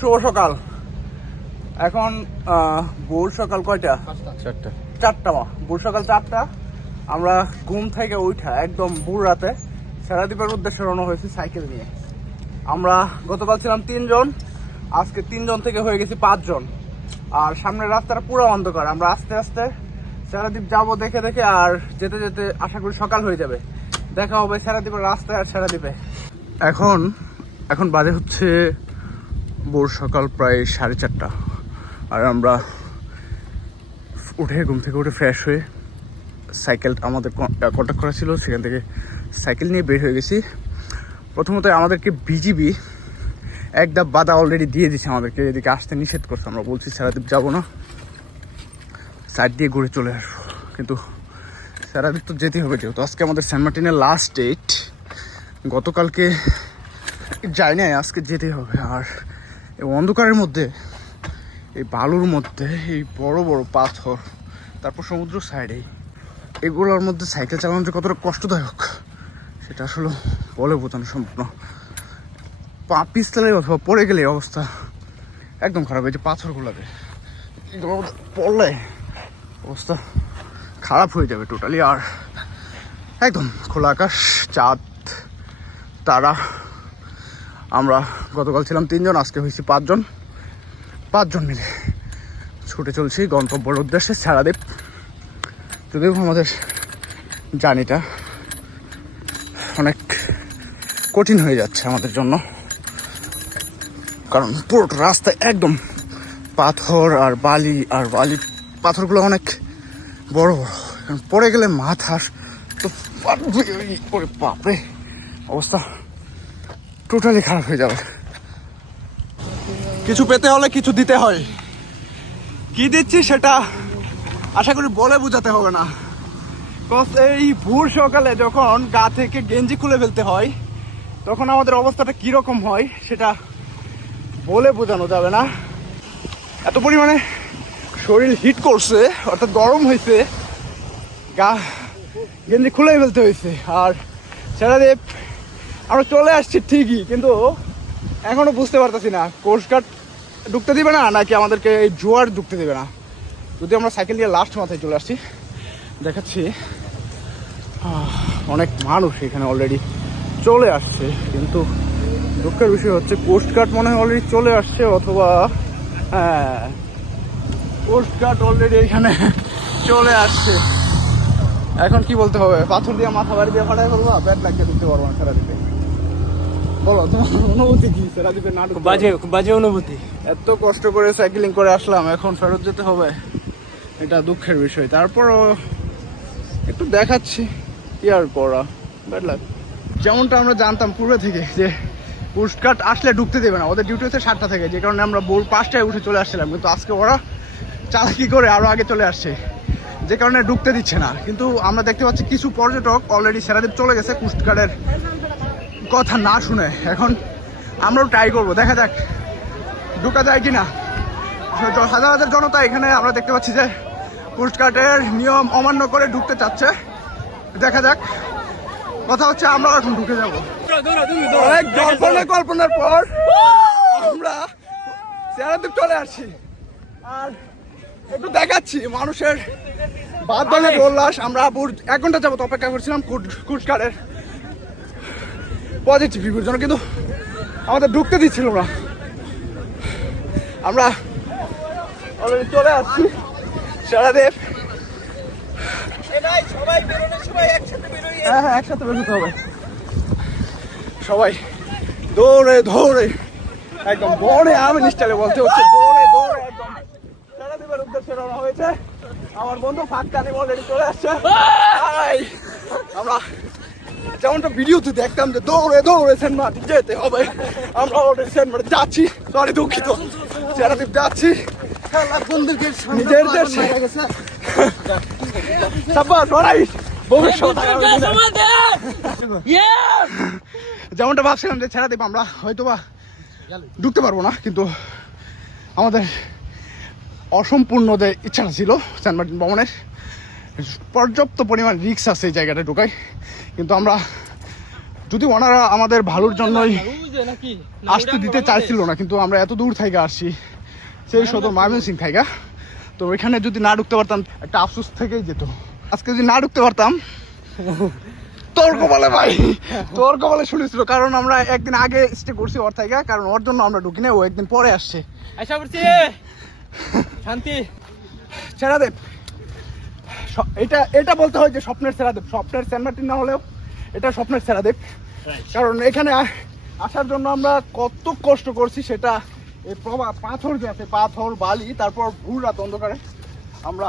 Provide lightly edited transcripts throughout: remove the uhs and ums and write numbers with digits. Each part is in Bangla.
শুভ সকাল। এখন ভোর সকাল কয়টা? 4টা। ভোর সকাল 4টা। আমরা ঘুম থেকে উঠা একদম ভোর রাতে সেরাদ্বীপের উদ্দেশ্যে রওনা হয়েছি সাইকেল নিয়ে। আমরা গতকাল ছিলাম 3 জন, আজকে 3 জন থেকে হয়ে গেছি 5 জন। আর সামনের রাস্তাটা পুরো অন্ধকার। আমরা আস্তে আস্তে সেরাদ্বীপ যাবো দেখে দেখে, আর যেতে যেতে আশা করি সকাল হয়ে যাবে। দেখা হবে সেরাদ্বীপের রাস্তায় আর সেরাদ্বীপে। এখন বাজে হচ্ছে ভোর সকাল প্রায় 4:30। আর আমরা ঘুম থেকে উঠে ফ্রেশ হয়ে সাইকেল আমাদের কন্ট্যাক্ট করা ছিল, সেখান থেকে সাইকেল নিয়ে বের হয়ে গেছি। প্রথমত আমাদেরকে বিজিবি একটা বাধা অলরেডি দিয়ে দিচ্ছে, আমাদেরকে এদিকে আসতে নিষেধ করছে। আমরা বলছি সেরাদ্বীপ যাবো না, সাইড দিয়ে ঘুরে চলে আসবো, কিন্তু সেরাদ্বীপ তো যেতেই হবে, যেহেতু আজকে আমাদের সেন্ট মার্টিনের লাস্ট ডেট। গতকালকে যাই নাই, আজকে যেতেই হবে। আর এই অন্ধকারের মধ্যে, এই বালুর মধ্যে, এই বড় বড় পাথর, তারপর সমুদ্র সাইডে, এগুলোর মধ্যে সাইকেল চালানো যে কতটা কষ্টদায়ক সেটা আসলে বলে বোঝানো সম্পূর্ণ। পা পিছলে অথবা পড়ে গেলে অবস্থা একদম খারাপ। এই যে পাথরগুলোতে এগুলোর মধ্যে পড়লে অবস্থা খারাপ হয়ে যাবে টোটালি। আর একদম খোলা আকাশ, চাঁদ, তারা। আমরা গতকাল ছিলাম 3 জন, আজকে হয়েছি 5 জন। 5 জন মিলে ছুটে চলছি গন্তব্যের উদ্দেশ্যে সেরাদ্বীপ। যদিও আমাদের জার্নিটা অনেক কঠিন হয়ে যাচ্ছে আমাদের জন্য, কারণ পুরো রাস্তায় একদম পাথর আর বালি। আর পাথরগুলো অনেক বড় বড়, পড়ে গেলে মাথা তো বাপরে, অবস্থা টোটালি খারাপ হয়ে যাবে। কিছু পেতে হলে কিছু দিতে হয়। কি দিচ্ছি সেটা আশা করি বলে বোঝাতে হবে না। এই ভোর সকালে যখন গা থেকে গেঞ্জি খুলে ফেলতে হয়, তখন আমাদের অবস্থাটা কিরকম হয় সেটা বলে বোঝানো যাবে না। এত পরিমাণে শরীর হিট করছে, অর্থাৎ গরম হয়েছে, গা গেঞ্জি খুলেই ফেলতে হয়েছে। আর সেরাদ্বীপ আমরা চলে আসছি ঠিকই, কিন্তু এখনো বুঝতে পারতেছি না কোস্টগার্ড ঢুকতে দিবে না নাকি আমাদেরকে এই জোয়ার ঢুকতে দেবে না। যদি আমরা সাইকেল নিয়ে লাস্ট মাথায় চলে আসছি, দেখাচ্ছি অনেক মানুষ এখানে অলরেডি চলে আসছে। কিন্তু দুঃখের বিষয় হচ্ছে কোস্টগার্ড মনে হয় অলরেডি চলে আসছে, অথবা হ্যাঁ, কোস্টগার্ড অলরেডি এখানে চলে আসছে। এখন কি বলতে হবে? পাথর দিয়ে মাথা বাড়ি দিয়ে ফাটাই করবো, ব্যাট লাগিয়ে ঢুকতে পারবো না সেরাদ্বীপে। বলো তোমার অনুভূতি কি সেরাদ্বীপে না? খুব বাজে অনুভূতি। এত কষ্ট করে সাইকেলিং করে আসলাম, এখন ফেরত যেতে হবে, এটা দুঃখের বিষয়। তারপরও একটু দেখাচ্ছি, কি আর করা, ব্যাড লাক। যেমনটা আমরা জানতাম পূর্বে থেকে যে কোস্টগার্ড আসলে ঢুকতে দেবে না, ওদের ডিউটি হচ্ছে 7টা থেকে, যে কারণে আমরা ভোর 5টায় উঠে চলে আসছিলাম। কিন্তু আজকে ওরা চালাকি করে আরও আগে চলে আসছে, যে কারণে ঢুকতে দিচ্ছে না। কিন্তু আমরা দেখতে পাচ্ছি কিছু পর্যটক অলরেডি সেরাদ্বীপ চলে গেছে কোস্টগার্ডের কথা না শুনে। এখন আমরাও ট্রাই করবো, দেখা যাক ঢুকা যায় কিনা। হাজার হাজার জনতা এখানে আমরা দেখতে পাচ্ছি যে কোস্টগার্ডের নিয়ম অমান্য করে ঢুকতে চাচ্ছে। দেখা যাক, কথা হচ্ছে আমরা এখন ঢুকে যাবো। অনেক কল্পনার পর আমরা সেরাদ্বীপ চলে আসছি। আর একটু দেখাচ্ছি মানুষের বাদবানের উল্লাস। আমরা 1 ঘন্টা যাবত অপেক্ষা করছিলাম কোস্টগার্ডের পজিটিভ রিভিউর জন্য, কিন্তু আমাদের ঢুকতে দিচ্ছিল না। আমরা অলরেডি চলে আসছি সেরাদ্বীপ। হ্যাঁ, একসাথে বেরোতে হবে। সবাই দৌড়ে দৌড়ে একদম বড়ে আমি স্টাইলে বলতে হচ্ছে, দৌড়ে দৌড়ে একদম সেরাদ্বীপের উদ্দেশ্যে রওনা হয়েছে। আমার বন্ধু ফাঁকটানি অলরেডি চলে আসছে। আমরা যেমনটা ভিডিওতে দেখতাম যে দৌড়ে দৌড়ে সেন্ট মার্টিন যেতে হবে, আমরা অলরেডি সেন্ট মার্টিন যাচ্ছি। সরি, দুঃখিত, সেরাদ্বীপ যাচ্ছি নিজের দেশে। যেমনটা ভাবছিলাম যে সেরাদ্বীপ আমরা হয়তোবা ঢুকতে পারবো না, কিন্তু আমাদের অসম্পূর্ণ যে ইচ্ছাটা ছিল সেন্ট মার্টিন ভ্রমণের, পর্যাপ্ত পরিমাণ রিস্ক আছে এই জায়গাটা ঢুকাই, কিন্তু আমরা যদি ওনারা আমাদের ভালোর জন্যই আসতে দিতে চাইছিল না, কিন্তু আমরা এত দূর থেকে আসছি, সেই সদর ময়মনসিং থেকে, তো ওইখানে যদি না ঢুকতে পারতাম একটা আফসোস থেকেই যেত। আজকে যদি না ঢুকতে পারতাম তোর কপালে ভাই, তোর কপালে শুনেছিল, কারণ আমরা একদিন আগে স্টে করছি ওর থেকে, কারণ ওর জন্য আমরা ঢুকি না, ও একদিন পরে আসছে। শান্তি সেরাদেব, এটা বলতে হয় যে স্বপ্নের সেরাদেব, স্বপ্নের সেন্ট মার্টিন না হলেও এটা স্বপ্নের সেরাদেব, কারণ এখানে আসার জন্য আমরা কত কষ্ট করছি সেটা এই পাথর যে আছে, পাথর বালি, তারপর ভোর রাত অন্ধকারে আমরা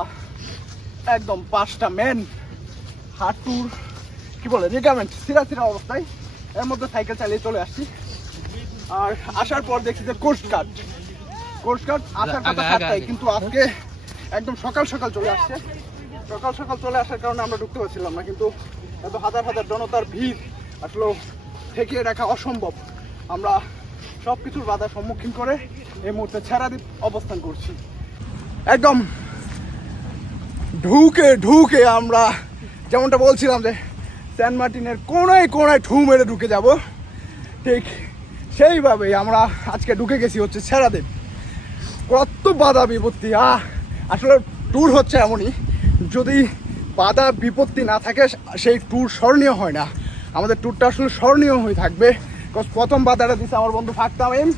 একদম 5টা মেন হাঁটুর কি বলে লিগামেন্ট সিরা অবস্থায় এর মধ্যে সাইকেল চালিয়ে চলে আসছি। আর আসার পর দেখছি যে কোস্টগার্ড আসার কথা 7টায়, কিন্তু আজকে একদম সকাল সকাল চলে আসছে। সকাল সকাল চলে আসার কারণে আমরা ঢুকতে পারছিলাম না, কিন্তু এত হাজার হাজার জনতার ভিড় আসলে ঠেকিয়ে রাখা অসম্ভব। আমরা সব কিছুর বাধার সম্মুখীন করে এই মুহূর্তে ছেড়াদ্বীপ অবস্থান করছি। একদম ঢুকে আমরা যেমনটা বলছিলাম যে সেন্ট মার্টিনের কোনায় কোনায় ঠু মেরে ঢুকে যাব, ঠিক সেইভাবেই আমরা আজকে ঢুকে গেছি হচ্ছে ছেড়াদ্বীপ। কত বাধা বিপত্তি, আসলে ট্যুর হচ্ছে এমনই, যদি বাধা বিপত্তি না থাকে সেই ট্যুর স্মরণীয় হয় না। আমাদের ট্যুরটা আসলে স্মরণীয় হয়ে থাকবে। প্রথম বাধাটা দিচ্ছে আমার বন্ধু ফাকতামিম,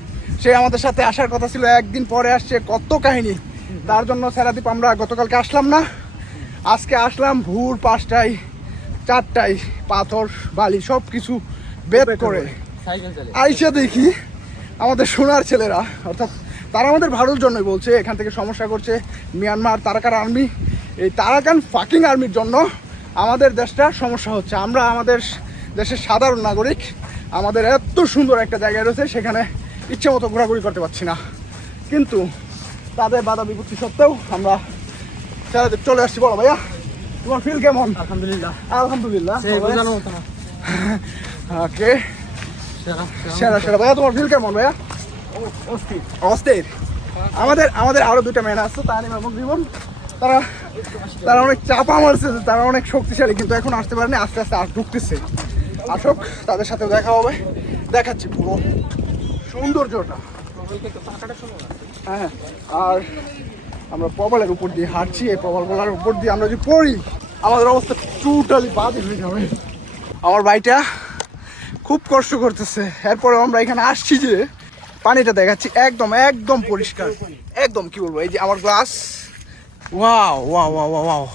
সে আমাদের সাথে আসার কথা ছিল, একদিন পরে আসছে, কত কাহিনী। তার জন্য ছেড়াদ্বীপ আমরা গতকালকে আসলাম না, আজকে আসলাম ভোর 5টায় 4টায়, পাথর বালি সব কিছু বের করে আইসা দেখি আমাদের সোনার ছেলেরা, অর্থাৎ তারা আমাদের ভালোর জন্যই বলছে, এখান থেকে সমস্যা করছে মিয়ানমার তারাকান আর্মি, এই তারাকান ফাকিং আর্মির জন্য আমাদের দেশটা সমস্যা হচ্ছে। আমরা আমাদের দেশের সাধারণ নাগরিক, আমাদের এত সুন্দর একটা জায়গায় রয়েছে, সেখানে ইচ্ছে মতো ঘোরাঘুরি করতে পারছি না, কিন্তু তাদের বাধা বিপত্তি সত্ত্বেও আমরা চলে আসছি। বলো ভাইয়া, তোমার ফিল কেমন? আলহামদুলিল্লাহ ওকে, সেরা ভাইয়া, তোমার ফিল কেমন ভাইয়া? অস্থির। আমাদের আরো 2টা ম্যান আসছে, তানিম এবং জীবন, তারা অনেক চাপা মারছে, তারা অনেক শক্তিশালী, কিন্তু এখন আসতে পারেনি, আস্তে আস্তে আর ঢুকতেছে। আসুক, তাদের সাথে দেখা হবে, দেখাচ্ছি পুরো সৌন্দর্যটা। হ্যাঁ, আর আমরা প্রবালের উপর দিয়ে হাঁটছি, এই প্রবালগুলোর উপর দিয়ে আমরা যদি পড়ি আমাদের অবস্থা টোটালি বাজে হয়ে যাবে। আমার ভাইটা খুব কষ্ট করতেছে, এরপরে আমরা এখানে আসছি যে পানিটা দেখাচ্ছি, একদম একদম পরিষ্কার, একদম কি বলবো, এই যে আমার glass, wow wow wow wow,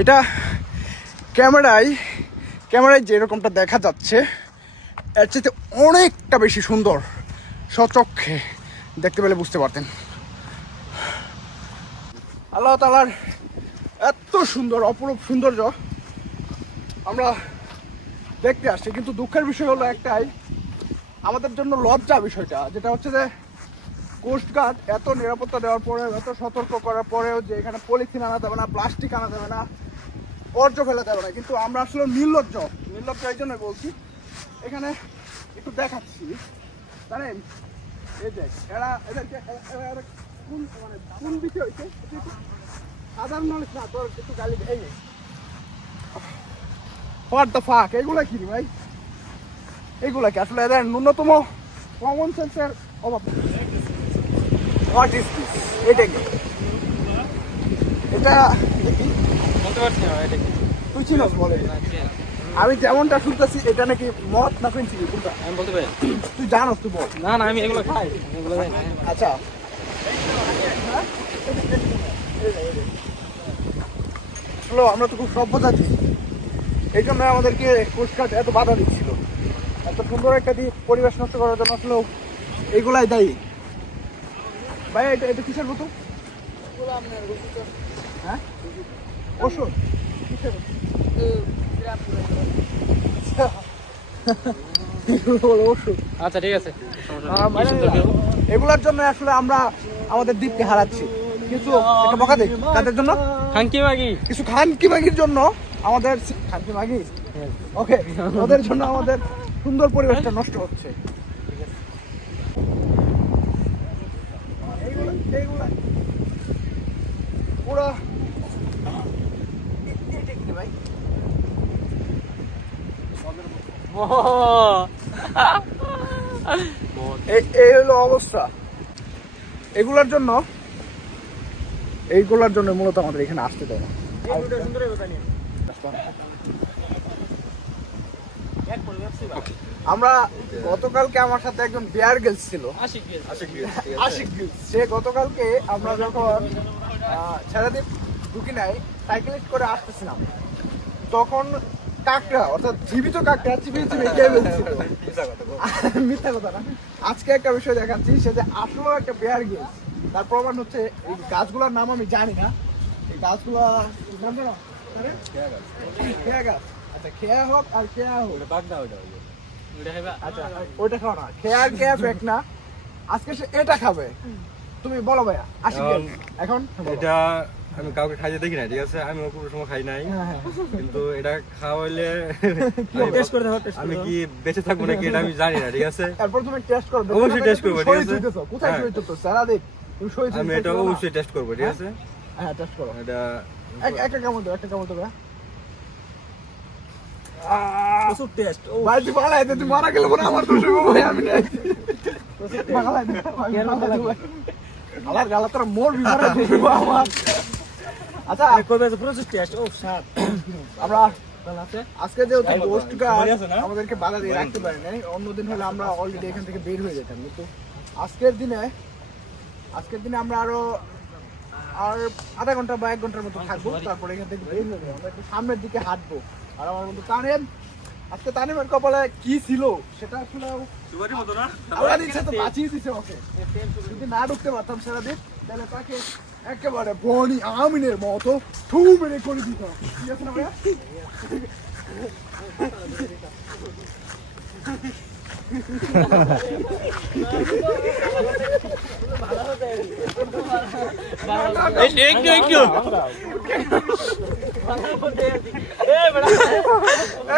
এটা ক্যামেরায় যেরকমটা দেখা যাচ্ছে এর চেয়ে অনেকটা বেশি সুন্দর, সচক্ষে দেখতে পেলে বুঝতে পারতেন। আল্লাহ তাআলার এত সুন্দর অপরূপ সৌন্দর্য আমরা দেখতে আসছি, কিন্তু দুঃখের বিষয় হলো একটাই, আমাদের জন্য লজ্জা বিষয়টা, যেটা হচ্ছে যে কোস্টগার্ড এত নিরাপত্তা দেওয়ার পরেও, এত সতর্ক করার পরেও যে এখানে পলিথিন আনা যাবে না, প্লাস্টিক আনা যাবে না, বর্জ্য ফেলা যাবে না, কিন্তু আমরা আসলে নির্লজ্জ এই জন্য বলছি। এখানে একটু দেখাচ্ছি, জানেন এই যে কোন বিষয় হয়েছে সাধারণ নলেজ না, তোর একটু গালি, এই হোয়াট দ্য ফাক, এগুলা কি ভাই, এগুলা কি আসলে এদের ন্যূনতম কমন সেন্সের অভাব। হোয়াট ইজ দিস, এটা কি? এটা বলতে পারছি না এটা কি, তুই চিনস বলে? আমি যেমনটা শুনতেছি এটা নাকি মদ না ফেন্সিল, কোনটা আমি বলতে পারি? তুই জানোস, তুই বল। না না, আমি এগুলো খাই, এগুলো খাই না। আচ্ছা, আমরা তো খুব সভ্য জাতি, এই জন্য আমাদেরকে কোস্টগার্ড এত বাধা দিচ্ছিল, এত সুন্দর একটা দিক পরিবেশ নষ্ট করার জন্য আসলে এইগুলাই দায়ী। ভাই এটা কিসের বোতল? হ্যাঁ, ওষুধ কিসের? ওষুধ। আচ্ছা ঠিক আছে, এগুলোর জন্য আসলে আমরা আমাদের দ্বীপকে হারাচ্ছি। কিছু একটা বকা দেই তাদের জন্য, খানকি মাগি, কিছু খানকি মাগির জন্য আমাদের খানকি মাগি, ওকে, ওদের জন্য আমাদের সুন্দর পরিবেশটা নষ্ট হচ্ছে। পুরো এই হলো অবস্থা। এইগুলোর জন্য মূলত আমাদের এখানে আসতে দেয় না। আমরা গতকালকে আমার সাথে একজন বিয়ার গেলস ছিল, আশিক গিলস। সে গতকালকে আমরা যখন ছেড়াদ্বীপ ঢুকি নাই সাইকেলিস্ট করে আসতেছিলাম, তখন কাকড়া অর্থাৎ জীবিত কাকড়া চিবিয়ে চিবিয়ে খেয়ে ফেলছিল। মিথ্যা কথা না। আজকে একটা বিষয় দেখাচ্ছি, সে যে আসলেও একটা বিয়ার গেলস। তার প্রমাণ হচ্ছে এই গাছগুলোর নাম আমি জানি না। এই গাছগুলা খেয়া গাছ। আচ্ছা, খেয়া হোক আর খেয়া হোক, আচ্ছা ওইটা খাও না। খেয়া আর খেয়া ফেক না। আজকে সে এটা খাবে। তুমি বলো ভাইয়া, আশিক গেলস এখন এটা আমি কাউকে খাইতে দেখি না, ঠিক আছে? আমি কোনো সময় খাই নাই, কিন্তু এটা খাওয়াইলে আমি কি বেঁচে থাকবো নাকি এটা আমি জানি না, ঠিক আছে? তারপর তুমি টেস্ট করবে। অবশ্যই টেস্ট করবো, ঠিক আছে? কোথায় শহীদ হতো স্যারা দেখ, তুমি শহীদ আমি এটা অবশ্যই টেস্ট করবো, ঠিক আছে? হ্যাঁ টেস্ট করো। এটা একটা কেমন তো, একটা কেমন তো ভাই। প্রচুর টেস্ট। ভাই তুই পালাই দে, তুই মারা গেলে পরে আমার দোষ হইবো ভাই, আমি নাই। পালাই দে, আলার গালা তোরা মোর বিমারে দিবো আমার। আচ্ছা প্রচুর টেস্ট। ও স্বাদ। আমরা আজকে যেহেতু পোস্ট আমাদেরকে বাধা দিয়ে রাখতে পারি নাই, অন্যদিন হলে আমরা অলরেডি এখান থেকে বের হয়ে যেতাম, কিন্তু আজকের দিনে আমরা আরো আধা ঘন্টা বা 1 ঘন্টার মতো থাকবো, তারপরে এখান থেকে বের হয়ে যাবো। আমরা একটু সামনের দিকে হাঁটবো। আর আমার বন্ধু তানিম, আজকে তানিমের কপালে কি ছিল সেটা আসলে আল্লাহর ইচ্ছা তো বাঁচিয়ে দিছে ওকে। যদি না ঢুকতে পারতাম সারাদিন, তাহলে তাকে একেবারে বনি আমিনের মতো ঠু মেরে করে দিতাম, ঠিক আছে না ভাইয়া?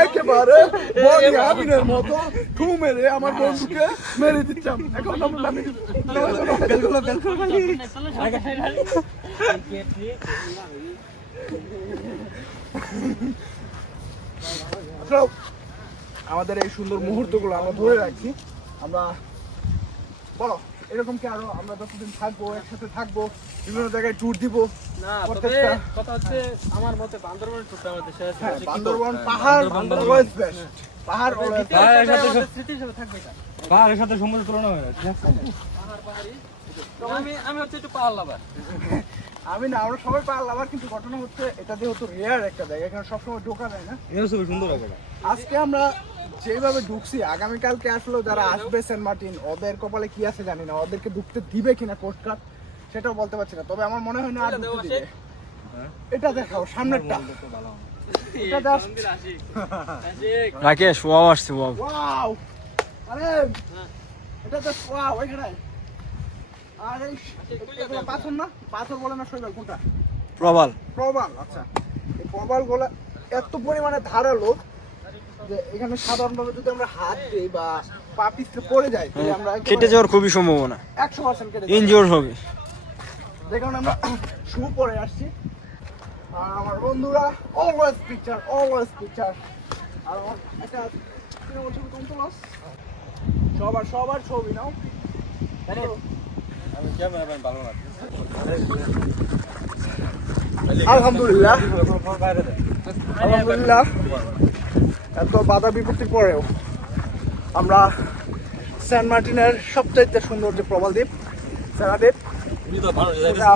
একেবারে বনি আমিনের মতো ঠু মেরে আমার বন্ধুকে মেরে দিতাম। এখন আমরা আমাদের এই সুন্দর মুহূর্তগুলো আমরা ধরে রাখছি। আমরা বলো এরকম কি আরো আমরা যতদিন থাকবো একসাথে থাকবো, বিভিন্ন জায়গায় ট্যুর দিব। না, তবে কথা হচ্ছে আমার মতে বান্দরবান ট্যুরটা আমাদের শেষ। হ্যাঁ, বান্দরবান পাহাড় অলওয়েজ বেস্ট। পাহাড় অলওয়েজ স্মৃতি হিসেবে থাকবে এটা। পাহাড়ের সাথে সমুদ্র তুলনা হয় না, ঠিক আছে? পাহাড়ি। আমি হচ্ছে একটু পাহাড় লাভার। আমি না, আমরা সবাই পাহাড় লাভার, কিন্তু ঘটনা হচ্ছে এটা যেহেতু রেয়ার একটা জায়গা, এখানে সবসময় ঢোকা যায় না। এটা খুব সুন্দর হবে। আজকে আমরা যেভাবে ঢুকছি, আগামীকালকে আসলে যারা আসবে সেন্ট মার্টিন, ওদের কপালে কি আছে জানি না, ওদেরকে ঢুকতে দিবে কিনা কোস্ট গার্ড সেটাও বলতে পারছি না। তবে আমার মনে হয় না আর ঢুকতে দিবে। এটা দেখাও সামনেরটা, এটা জাস্ট রাকেশ ওয়াও আসছে, ওয়াও। ওয়াও। আরে এটা জাস্ট ওয়াও। এখানে আরে এগুলো পাথর না, পাথর বলে না শৈবাল, কোনটা? প্রবাল। প্রবাল। আচ্ছা, এই প্রবাল গুলো এত পরিমাণে ধারালো যে এখানে সাধারণভাবে যদি আমরা হাত দিই বা পা পিছলে পড়ে যায়, তাহলে আমরা কেটে যাওয়ার খুবই সম্ভাবনা, 100% কেটে যাবে। ইনজিওর হবে। দেখুন আমরা শু পরে আসছি, আর আমার বন্ধুরা অলওয়েজ পিকচার। আর আমার একটা ছবি কম তো লস, সবার ছবি নাও। আমি ক্যামেরাম্যান ভালো না। আলহামদুলিল্লাহ এত বাধা বিপত্তির পরেও আমরা সেন্ট মার্টিনের সবচাইতে সুন্দর যে প্রবাল দ্বীপ সেরা দ্বীপ এটা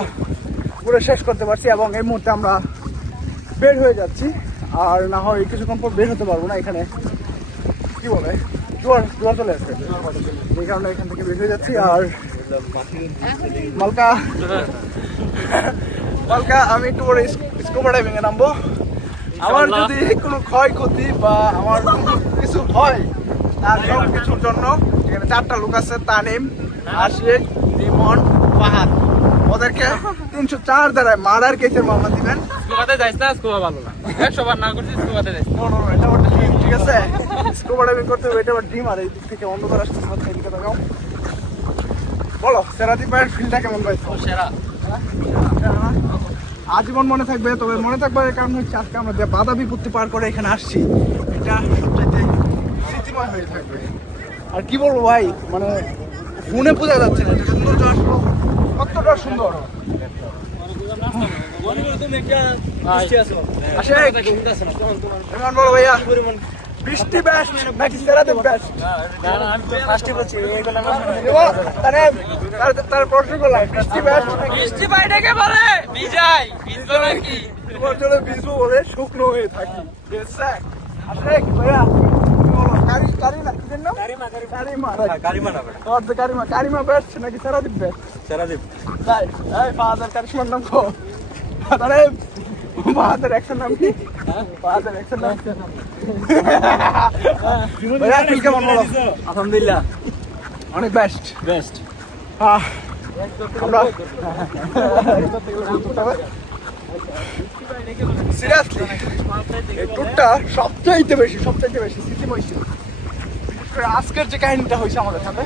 পুরো শেষ করতে পারছি, এবং এই মুহূর্তে আমরা বের হয়ে যাচ্ছি। আর না হয় কিছুক্ষণ পর বের হতে পারবো না, এখানে কি বলে জোয়ার চলে আসবে, এই কারণে এখান থেকে বের হয়ে যাচ্ছি। আর মালকা আমি একটু পরে স্কুবা ডাইভিং এ নামবো। আমার যদি কোনো ক্ষয়ক্ষতি বা আমার কিছু হয়, তার সব কিছুর জন্য এখানে 4টা লোক আছে, তানিম, আশিক, রিমন, পাহাড়। ওদেরকে 304 দ্বারায় মার্ডার কেসের মামলা দিবেন। স্কুবাতে যাইছ না? স্কুবা ভালো না, 100 বার না করছিস স্কুবাতে যাইছ। নো এটা আমার ড্রিম, ঠিক আছে? স্কুবা ডাইভিং করতে হবে, এটা আমার ড্রিম। আর এই দিক থেকে অন্ধকার আসছে, এদিকে তাকাও। বলো সেরাদ্বীপের ফিলটা কেমন পাইছো? সেরা। আজীবন মনে থাকবে। তবে মনে থাকবার কারণ হচ্ছে আজকে আমরা যে বাধা বিপত্তি পার করে এখানে আসছি, এটা সবচাইতে স্মৃতিময় হয়ে থাকবে। আর কি বলবো ভাই, মানে ফোনে বোঝা যাচ্ছে না এটা সৌন্দর্য আসলো কতটা সুন্দর। বলো ভাইয়া, বৃষ্টি বেস্ট নাকি সেরাদ্বীপ বেস্ট? তার প্রশ্ন করলাম, বৃষ্টি বেস্ট নাকি বৃষ্টি বাইরে বলে বিজয় ভিজবো নাকি? তোমার জন্য ভিজবো বলে শুকনো হয়ে থাকি। আসলে ভাইয়া কি বলো, কারিমা কিসের নাম? কারিমা বেস্ট নাকি সেরাদ্বীপ বেস্ট? তাই এই ফাদার কারিশমার নাম কো? আরে ফাদার একশন নাম কি? ফাদার একশন নাম ভাইয়া ফিল কেমন বলো? আলহামদুলিল্লাহ অনেক বেস্ট। আমরা সিরিয়াসলি এই ট্যুরটা সবচাইতে বেশি স্মৃতিময় ছিল। বিশেষ করে আজকের যে কাহিনীটা হয়েছে আমাদের সাথে,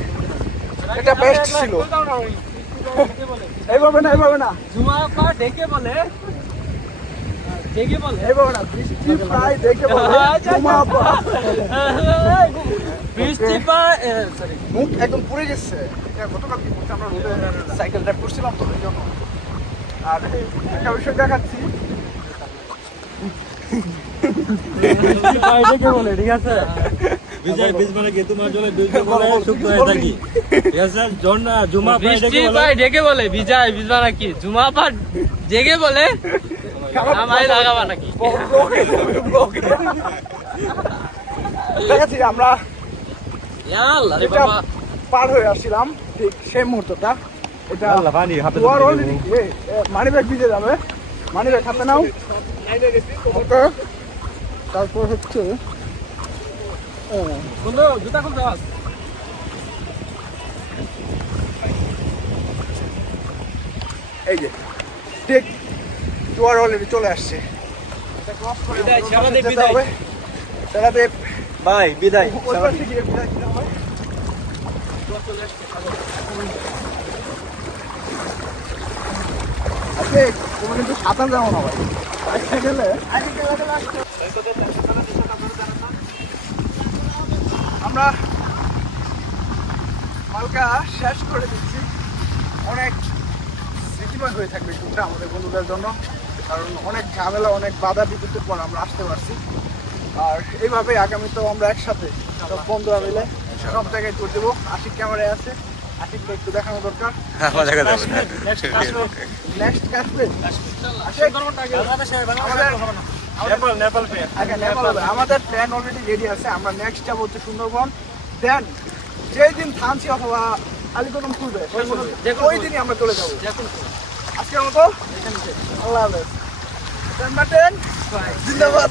এটা বেস্ট ছিল। এইভাবে না জুমাপা ডেকে বলে এইভাবে না, বৃষ্টি প্রায় দেখে বলে জুমাপা। বৃষ্টি সরি মুখ একদম পুড়ে গেছে। এটা গতকাল কি করছে, আমরা রোডে সাইকেল ড্রাইভ করছিলাম তো এই জন্য। আর একটা বিষয় দেখাচ্ছি, ডেকে বলে, ঠিক আছে? বিজয় বীজ মানে কি তোমার জন্য বীজ বলে শুক্ত হয়ে থাকি, ঠিক আছে? জুমা বৃষ্টি ভাই ডেকে বলে বিজয় ভিজবা নাকি? জুমাপা জেগে বলে আমায় লাগাবা নাকি? দেখাচ্ছি আমরা আল্লাহ রে এটা বাবা, পার হয়ে আসছিলাম ঠিক সেই মুহূর্তটা। এটা পানি হাতে তোমার অলরেডি মানি ব্যাগ ভিজে যাবে, মানি ব্যাগ হাতে নাও। ওকে, তারপর হচ্ছে বন্ধু জুতা খুলতে হবে। এই যে ঠিক জোয়ার অলরেডি চলে আসছে। বিদায়, সেরাদ্বীপ যেতে বিদায়। হবে। সেরাদ্বীপ ভাই বিদায়। ওই পাশে গিয়ে বিদায় দিতে হবে। আজকে তুমি কিন্তু সাঁতার যাবো না ভাই, আজকে গেলে আমরা হালকা শেষ করে দিচ্ছি। অনেক স্মৃতিময় হয়ে থাকবে ট্যুরটা আমাদের বন্ধুদের জন্য, কারণ অনেক ঝামেলা অনেক বাধা বিপত্তির পর আমরা আসতে পারছি। আর এইভাবে আগামীতেও আমরা একসাথে সব বন্ধুরা মিলে সব জায়গায় ট্যুর দেবো। আশিক ক্যামেরায় আছে, আশিককে একটু দেখানো দরকার। নেক্সট কাশ্মীর আমাদের প্ল্যান অলরেডি রেডি আছে। আমরা নেক্সট যাবো হচ্ছে সুন্দরবন। দেন যেই দিন থানচি অথবা আলিকদম খুলবে ওই দিনই আমরা চলে যাবো। আজকের মতো আল্লাহ হাফেজ। জিন্দাবাদ।